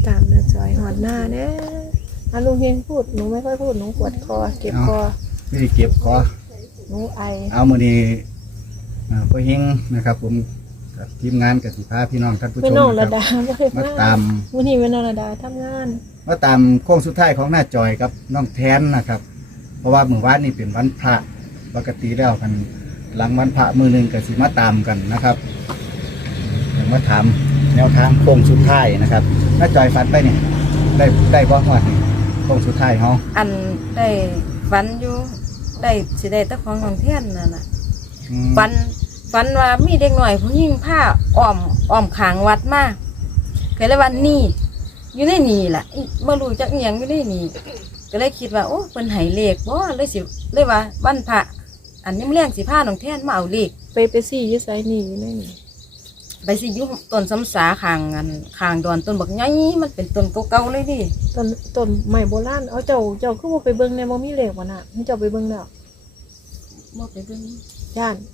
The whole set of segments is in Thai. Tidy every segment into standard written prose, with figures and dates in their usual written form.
ตามนะจอยหอดหน้าเนี่ยลุงเฮงพูดหนูไม่ค่อยพูดหนูปวดคอเก็บคอไม่ได้เก็บคอหนูไอเอามื้อนี้พ่อเฮงนะครับผมกับทีมงานกับสิพาพี่น้องท่านผู้ชไม่มน้องนะระครับดาไม่เคยมาตามวันนี้ไม่น้องระดาทำงานมาตามโค้งสุดท้ายของหน้าจอยกับน้องแทนนะครับ เพราะว่ามื้อวานนี่เป็นวันพระปกติแล้วกันหลังวันพระมื้อหนึงก็สิมาตามกันนะครับเดี๋ยวมาถามแนวทางโค้งสุดท้ายนะครับหน้าจอยฝันไปนี่ได้บ่ฮอดนี่โค้งสุดท้ายเฮาอันได้ฝันอยู่ได้สิได้แตะของของเทียนนั่นน่ะอืมฝันว่ามีเด็กหน่อยผู้หญิงผ้าอ้อมขางวัดมาก็เลยว่านี่อยู่ในนี่ล่ะบ่รู้จักอีหยังอยู่ในนี่ก็เลยคิดว่าโอ้เพิ่นให้เลขบ่เลยว่าวันพระอันนี้เลี้ยงสิพาน้องแทนมาเอาเลขไปสี่อยืดไซนี่อยู่ในนี่ไปสิอยู่ต้นสำสาข้างดอนต้นบักใหญ่มันเป็นต้นเก่าๆเลยดิต้นใหม่โบราณเอาเจ้าคือว่าไปเบิ้งในบ่มีเหล็กวะน่ะให้เจ้าไปเบิ้งแล้วบ่ไปเบิ่งย่าน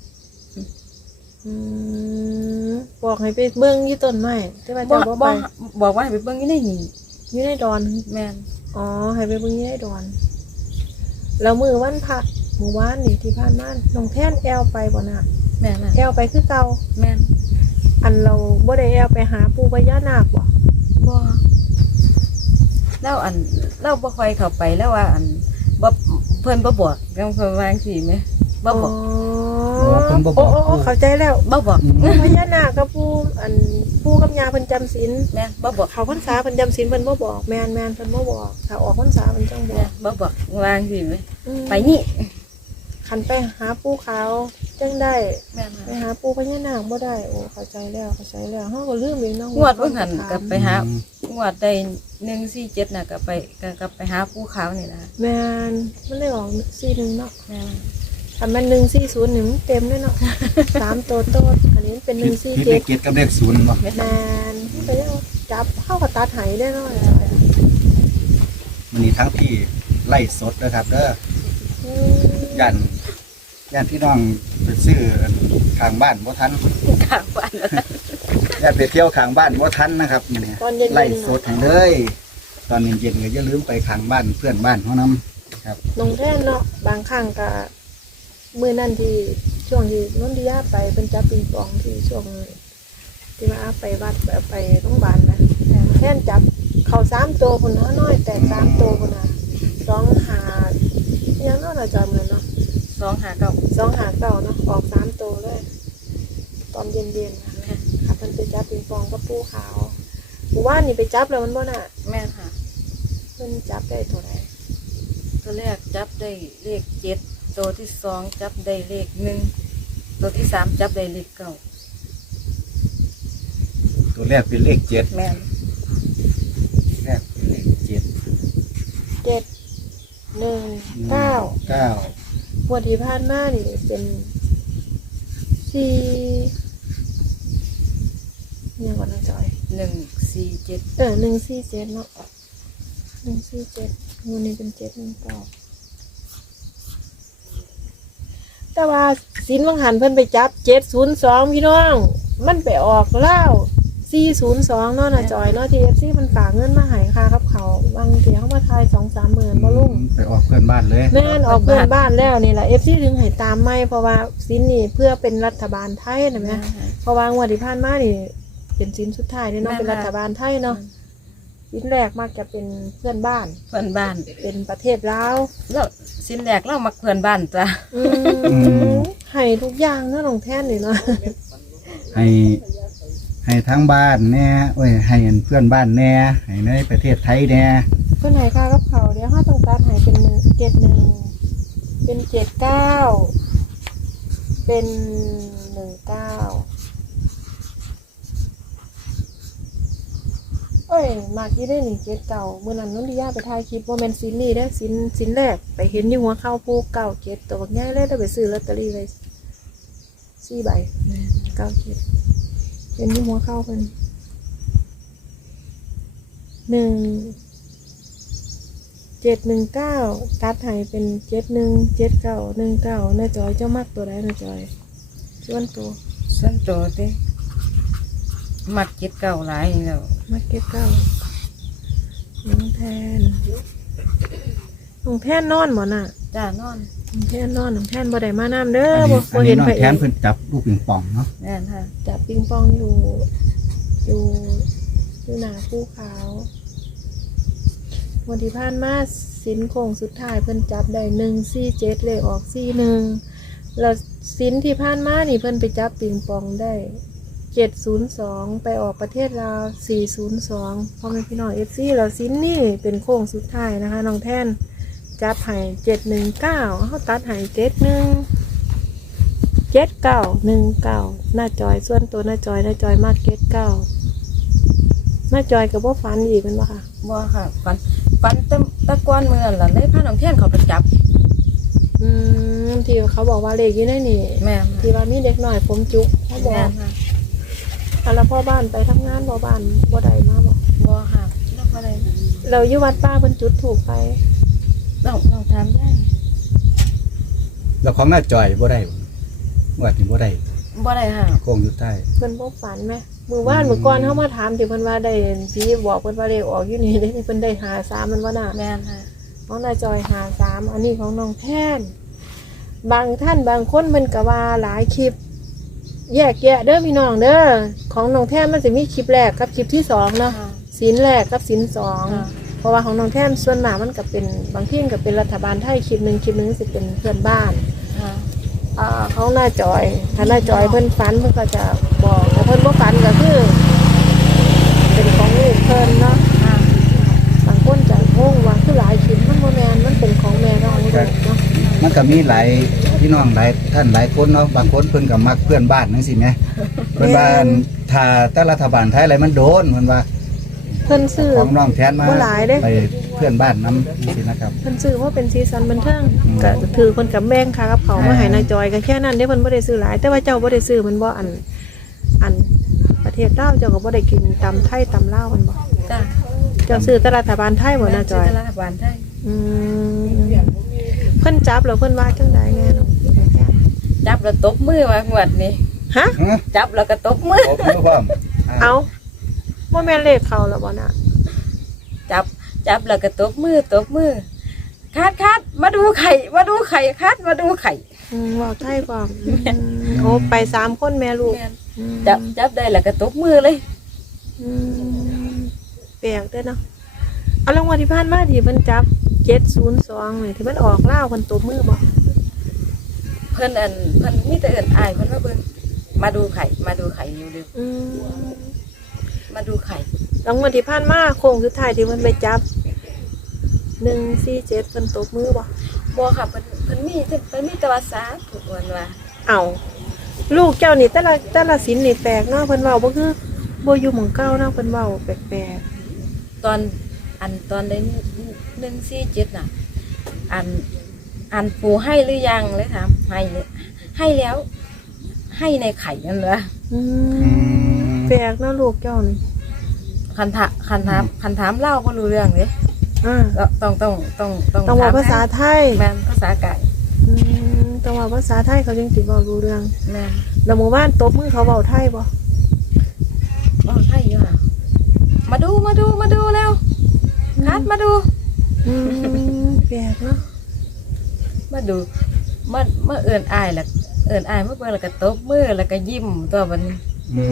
บอกให้ไปเบิ้งที่ต้นไม้แต่ว่าบ่เจ้าบ่ไปบอกว่าให้ไปเบิ่งอยู่ในนี่อยู่ในดอนแม่นอ๋อให้ไปเบิ้งอยู่ในดอนแล้วมือวันพระหมู่บ้านนี่ที่ผ่านมาน้องแท่นแอลไปบ่น่ะแม่นน่ะแอลไปคือเก่าแม่นอันเราบ่ได้แอลไปหาปู่พญานาคบ่บ่แล้วอันเราบ่ค่อยเข้าไปแล้วว่าอันบ่เพิ่นบ่บอกยังเพิ่นวาจั่งซี่แหมบ่บอกผมบ่บโอ้อกโอ้เข้าใจแล้วบ่บอกปู่พญานาคกับปู่กับย่าเพิ่นจำศีลแม่นบ่บอกเขาพรรษาเพิ่นจำศีลเพิ่นบ่บอกแม่นเพิ่นบ่บอกถ้าออกพรรษาเพิ่นจังบอแม่กนบ่บอกวาจั่งซี่แหมอืมไปนี่คันไปหาปู่ขาวจังได้แม่นไปหาปู่พญานาคบ่ได้โอ้เข้าใจแล้วเฮาก็ลืมอีกเนาะงวดบ่หันก็ไปหางวดได้147น่ะก็ไปหาภูเขานี่ล่ะแม่นมันได้ออก41เนาะแม่นถ้ามัน140นี่มันเต็มเลยเนาะ 3ตัวโตดอันนี้เป็นคิดเลข 147 เจ็ดกับเลขศูนย์บ่แม่นไปแล้วจับเข้ากับตัดไหได้เนาะมันนี่ทั้งที่ไล่สดนะครับเด้ออืมย่านพี่น้องไปซื้อข้างบ้านบ่ทันข้างบ้านแล้วนะย่านไปเที่ยวข้างบ้านบ่ทันนะครับนี่ตอนเย็นๆไล่สดให้เลย ตอนเย็นๆก็อย่าลืมไปข้างบ้านเพื่อนบ้านเฮานำครับน้องแท่นเนาะบางครั้งก็มื้อนั้นที่ช่วงที่นนทิยาไปเป็นจับปิงปองที่ช่วงที่ว่าไปวัดไปโรงพยาบาลนะแท่นจับเข้า3ตัวพุ่นน้อยๆแต่3ตัวพุ่นน่ะ2หายังเนาะน่ะจำเลยเนาะ 259 2หาเก่าเนาะออก3ตัวเลย ตอนเย็นๆนะค่ะเพิ่นไปจับปิงปองกับปูขาวหมู่บ้านนี่ไปจับแล้วมันบ่น่ะแม่นค่ะเพิ่นจับได้ตัวไหนตัวแรกจับได้เลข7ตัวที่2จับได้เลข1ตัวที่3จับได้เลข9 ตัวแรกเป็นเลขเจ็ดแม่นแรกเป็นเลขเจ็ด 7 1 9 เก้างวดที่ผ่านมานี่เป็นยังก่อนนะจอย 147 147เนาะ147งวดนี้เป็น719แต่ว่าสินวังหันเพิ่นไปจับ702พี่น้องมันไปออกเล่า402เนาะนะจอยเนาะ TFC มันฝากเงินมาให้ค่ากับเขาบางทีเขามาทาย 2-3 หมื่นบ่ลุงไปออกเพื่อนบ้านเลยแม่นออกเพื่อนบ้านแล้วนี่แหละ FC ถึงให้ตามไม่เพราะว่าสินนี่เพื่อเป็นรัฐบาลไทยนะแม่เพราะว่างวดที่ผ่านมานี่เป็นสินสุดท้ายเนาะเป็นรัฐบาลไทยเนาะสินแรกมักจะเป็นเพื่อนบ้านเพื่อนบ้านเป็นประเทศลาวแล้วสิ้นแรกเรามักเพื่อนบ้านจ้ะให้ทุกอย่างเนาะน้องแท่นนี่เนาะให้ทั้งบ้านแน่โอ้ยให้เพื่อนบ้านแน่ให้ในประเทศไทยแน่เพื่อนให้ค่ากับเขาเดี๋ยวห้าต้องตัดให้เป็น71เป็น79เป็น19เอ้ยมากที่ได้17เก่าเมื่อนั้นนนทิยาไปถ่ายคลิปว่าแมนซินนี่ได้สินแรกไปเห็นอยู่หัวเข้าภู97ตัวบักใหญ่เลยได้ไปซื้อลอตเตอรี่ไว้4 ใบ97เห็นอยู่หัวเข้าเพิ่น719ตัดให้เป็น717919นะจอยเจ้ามักตัวใดนะจอยส่วนตัวส่วนตัวติมัก7 9หลายแล้วมักเก็บเก้าน้องแทนนอนบ่น่ะจ้านอนน้องแทนนอนน้องแทนบ่ได้มาน้ำเด้ออันบ่นี้บ่เห็นน้องไปแทนเพิ่นจับลูกปิงปองเนาะแม่นค่ะจับปิงปองอยู่หน้าภูเขาวันที่ผ่านมาสินโค้งสุดท้ายเพิ่นจับได้147เลยออก41แล้วสินที่ผ่านมานี่เพิ่นไปจับปิงปองได้702ไปออกประเทศลาว402พ่อแม่พี่น้อง FC แล้วสินนี่เป็นโค้งสุดท้ายนะคะน้องแทนจับให้719เฮาตัดให้71 7919หน้าจอยส่วนตัวหน้าจอยมากหน้าจอยกับว่าฟันอีกมันบ่ค่ะบ่ค่ะฟันตะกอนเมื่อล่ะเลยพาน้องแท่นเขาไปจับที่เขาบอกว่าเลขอยู่ในนี่แม่นที่ว่ามีเด็กหน่อยผมจุกเขาบอกแม่นค่ะแล้วพ่อบ้านไปทำงานพ่อบ้านบ่ได้มาบอกบ่ค่ะแล้วก็เลยเราอยู่วัดป้าเพิ่นจุดถูกไปต้องถามได้แล้วของหน้าจอยบ่ได้บ่ว่าที่บ่ได้บ่ได้ค่ะโค้งอยู่ใต้เพิ่นบ่ฝันไหมมือว่านมือก่อนเขามาถามที่เพิ่นว่าได้พี่บอกเพิ่นว่าเลขออกอยู่นี่เด้เพิ่นได้53มันว่าน่ะแม่นค่ะของนายจอย53อันนี้ของน้องแทนบางท่านบางคนเพิ่นก็ว่าหลายคลิป แยกแยะเด้อพี่น้องเด้อของน้องแทนมันจะมีคลิปแรกกับคลิปที่สองเนาะค่ะศีลแรกกับศีลสองค่ะเพราะว่าของน้องแทนส่วนมากมันก็เป็นบางทีก็เป็นรัฐบาลไทยคลิปหนึ่งสิเป็นเพื่อนบ้านค่ะของหน้าจอยถ้าหน้าจอยเพิ่นฝันเพิ่นก็จะบอกแต่เพิ่นบ่ฝันก็คือเป็นของลูกเพิ่นเนาะค่ะบางคนจะงงว่าคือหลายคลิปมันบ่แม่นมันเป็นของแม่น้องลูกเนาะมันก็มีหลายพี่น้องหลายท่านหลายคนเนาะบางคนเพิ่นก็มักเพื่อนบ้านจังซี่แหมเพิ่นว่าถ้าแต่รัฐบาลไทยอะไรมันโดนเพิ่นว่าเพิ่นซื้อของน้องแทนมาบ่หลายเด้ไปเพื่อนบ้านนำจังซี่นะครับเพิ่นซื้อว่าเป็นซีซันบันเทิงก็ถือเพิ่นกับแบ่งค่ากับเขาวมาให้นายจอยก็แค่นั้นเด้เพิ่นบ่ได้ซื้อหลาย แต่ว่าเจ้าบ่ได้ซื้อมันบ่อันประเทศลาวเจ้าก็บ่ได้กินตำไทยตำลาวมันบ่จ้าเจ้าซื้อแต่รัฐบาลไทยบ่นายจอยรัฐบาลไทยอืมเพิ่นจับแล้วเพิ่นว่าจังไดแน่เนาะจับแล้วตบมือว่างวดนี้ฮะฮะจับแล้วก็ตบมือโอ้เพื่อความเอาบ่แม่นเลขเขาแล้วบ่น่ะจับแล้วก็ตบมือคัดมาดูไข่คัดมาดูไข่เว้าไทยพร้อมโอ้ไป3คนแม่ลูกแม่นอืมจับได้แล้วก็ตบมือเลยอืมแปลกเด้อเนาะเอารางวัลที่ผ่านมาที่เพิ่นจับ702นี่ที่มันออกลาวเพิ่นตบมือบ่เพิ่นมีแต่เอิ้นอายเพิ่นว่าเบิ่งมาดูไข่อยู่เร็วอืมมาดูไข่รางวัลที่ผ่านมาโค้งสุดท้ายที่มันไปจับ147เพิ่นตบมือบ่บ่ค่ะเพิ่นมีแต่ว่าสาถูกวันว่าเอาลูกเจ้านี่แต่ละสินนี่แปลกเนาะเพิ่นเว้าบ่คือบ่อยู่หม่องเก่าเนาะเพิ่นเว้าแปลกตอนได้147น่ะอันปูให้หรือยังเลยถามให้แล้ว ให้ในไข่นั่นเหรอๆแปลกเนาะลูกเจ้านี่คันถามเล่าบ่รู้เรื่องเด้อ่าต้องต้องเว้าภาษาไทยแม่นภาษากายต้องเว้าภาษาไทยเขาจึงสิเว้ารู้เรื่องแม่นแล้วหมู่บ้านตบมือเขาเว้าไทยบ่อ๋อให้อยู่ค่ะมาดูแล้วคัดมาดูแปลกเนาะมาดูมาเอิ้นอายแล้วเอิ้นอายมาเบิ่งแล้วก็ตบมือแล้วก็ยิ้มตัวบัดนี้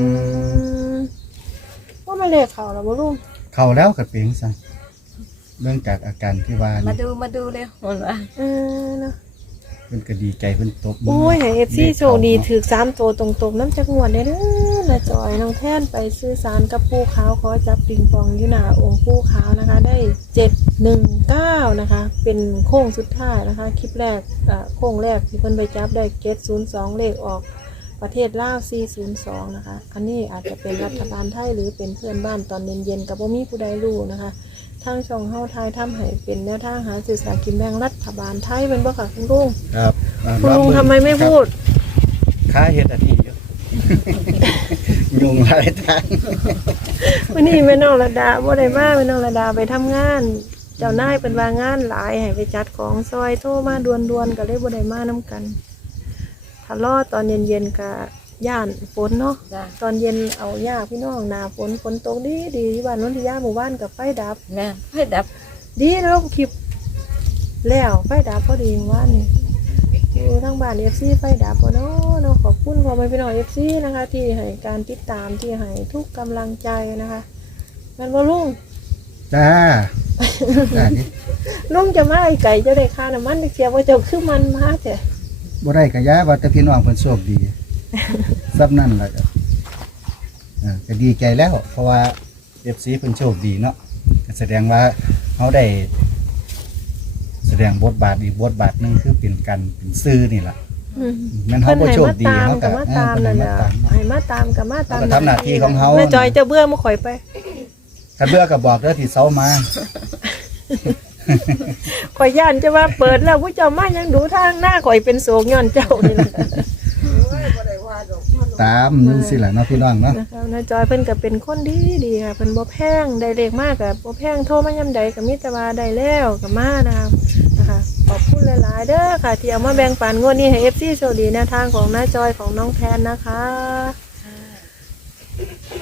ว่ามันเลขเขาแล้วบ่ลุงเข้าแล้วก็เป็นจังซั่นเรื่องจากอาการที่ว่ามานี่ดูเลยมันว่าเนาะเพิ่นก็ดีใจเพิ่นตบมืโอ้ยให้ FC โชคดีถือ3ตัวตรงๆน้ำจักงวดได้เด้อละจอยน้องแท่นไปซื้อสารกับปู่ขาวขอจับปิงปองอยู่หน้าองค์ปู่ขาวนะคะ ได้719นะคะ เป็นโค้งสุดท้ายนะคะ คลิปแรกโค้งแรกที่เพิ่นไปจับได้702เลขออกประเทศลาว402นะคะ อันนี้อาจจะเป็นรัฐบาลไทยหรือเป็นเพื่อนบ้านตอนเย็นๆกับบ่มีผู้ใดรู้นะคะทางช่องเฮาไทยทำให้เป็นแนวทางหาสื่อสารกินแบ่งรัฐบาลไทยเป็นบ่ค่ะคุณลุงครับคุณลุงทำไมไม่พูดค้าเฮ็ดอันนี้อยู่ ยุงหลายทางวันนี้แม่น้องระดาบ่ได้มาแม่น้องระดาไปทำงาน เจ้านายเป็นว่างานหลายให้ไปจัดของซอยโทรมาด่วนๆก็เลยบ่ได้มานํกันถ้ารอตอนเย็นๆก็ย่านฝนเนาะจ้ะตอนเย็นเอายากพี่น้องหนาฝนตกดีดีที่บ้านนนทิยาหมู่บ้านกับไฟดับแม่ให้ดับดีแล้วคลิปแล้วไฟดับพอดีว่านี่อยู่ทั้งบ้านเอฟซีไฟดับพอเนาะขอบคุณพ่อแม่พี่น้องเอฟซีนะคะ ที่ให้การติดตามที่ให้ทุกกำลังใจนะคะแมันว่าลุงจ้าจ้านี่ลุงจะมาไอ้ไก่จะได้ค่าน้ำมันเสียว่าจะคือมันมาแต่บ่ได้ก็ย้าว่าแต่พี่น้องเพิ่นโชคดี ซับนั่นล่ะจ้ะก็ดีใจแล้ว เพราะว่า FC เพิ่นโชคดีเนาะก็แสดงว่าเขาได้ แสดงบทบาทอีกบทบาทหนึงคือเป็นกันเป็นซื่อนี่ล่ะ แม่นเฮาบ่โชคดีเฮาเฮากัก็มาตามนั่นแหละให้มาตามกับมาตามเราก็ทำหน้าที่ของเฮาแม่จอยจะเบื่อมาข่อยไปถ้าเบื่อก็บอกเด้อที่เซามาข่อยย่านจะว่าเปิดแล้วผู้เจ้ามายังดูทางหน้าข่อยเป็นโศกย้อนเจ้านี่แหละตามนึงสิล่ะเนาะพี่น้องเนาะนะคะน้าจอยเพิ่นก็เป็นคนดีค่ะเพิ่นบ่แพงได้เลขมากกับบ่แพงโทรมายามใดก็มีแต่ว่าได้แล้วก็มานะคะขอบคุณหลายๆเด้อค่ะที่เอามาแบ่งปันงวดนี้ให้ FC โชคดีแนวทางของน้าจอยของน้องแทนนะคะ